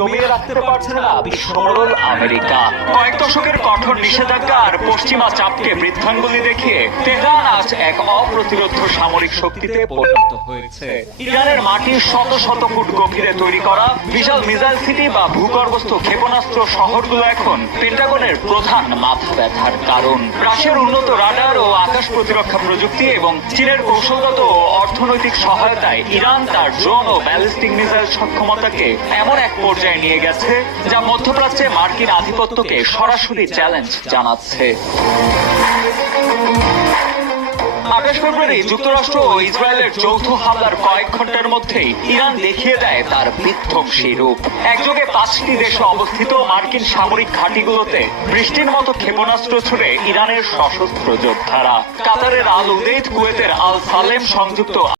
দমিয়ে রাখতে পারছে না বিশ্বমোড়ল আমেরিকা। কয়েক দশকের কঠোর নিষেধাজ্ঞা আর পশ্চিমা চাপকে বৃদ্ধাঙ্গুলি দেখিয়ে তেহরান আজ এক অপ্রতিরোধ্য সামরিক শক্তিতে পরিণত হয়েছে। ইরানের মাটির শত শত ফুট গভীরে তৈরি করা বিশাল মিসাইল সিটি বা ভূগর্ভস্থ ক্ষেপণাস্ত্র শহরগুলো এখন পেন্টাগনের প্রধান মাথা ব্যথার কারণ। রাশিয়ার উন্নত রাডার ও আকাশ প্রতিরক্ষা প্রযুক্তি এবং চীনের কৌশলগত ও অর্থনৈতিক সহায়তায় ইরান তার ড্রোন ও ব্যালিস্টিক মিসাইল সক্ষমতাকে এমন এক পর্যায়ে নিয়ে গেছে যা মধ্যপ্রাচ্যে মার্কিন আধিপত্যকে সরাসরি চ্যালেঞ্জ জানাচ্ছে। 28 ফেব্রুয়ারি যুক্তরাষ্ট্র ও ইসরায়েলের যৌথ হামলার কয়েক ঘন্টার মধ্যেই ইরান দেখিয়ে দেয় তার বিধ্বংসী রূপ। একযোগে 5টি দেশে অবস্থিত মার্কিন সামরিক ঘাঁটিগুলোতে বৃষ্টির মতো ক্ষেপণাস্ত্র ছুড়ে ইরানের সশস্ত্র যোদ্ধারা। কাতারের আল উদেইদ, কুয়েতের আল সালেম, সংযুক্ত